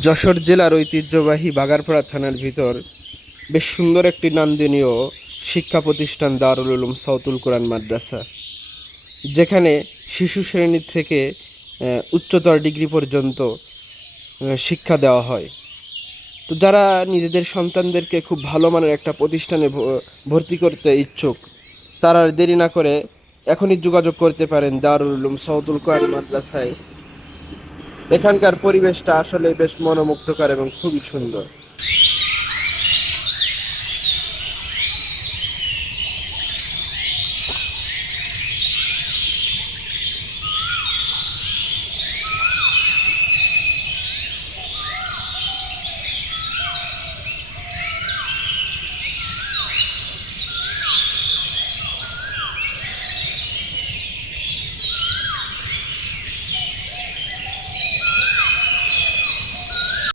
যশোর জেলার ঐতিহ্যবাহী বাগারপাড়া থানার ভিতর বেশ সুন্দর একটি নান্দনীয় শিক্ষা প্রতিষ্ঠান দারুল উলুম সাউতুল কোরআন মাদ্রাসা, যেখানে শিশু শ্রেণী থেকে উচ্চতর ডিগ্রি পর্যন্ত শিক্ষা দেওয়া হয়। তো যারা নিজেদের সন্তানদেরকে খুব ভালো মানের একটা প্রতিষ্ঠানে ভর্তি করতে ইচ্ছুক, তারা আর দেরি না করে এখনই যোগাযোগ করতে পারেন দারুল উলুম সাউতুল কোরআন মাদ্রাসায়। এখানকার পরিবেশটা আসলে বেশ মনোমুগ্ধকর এবং খুবই সুন্দর।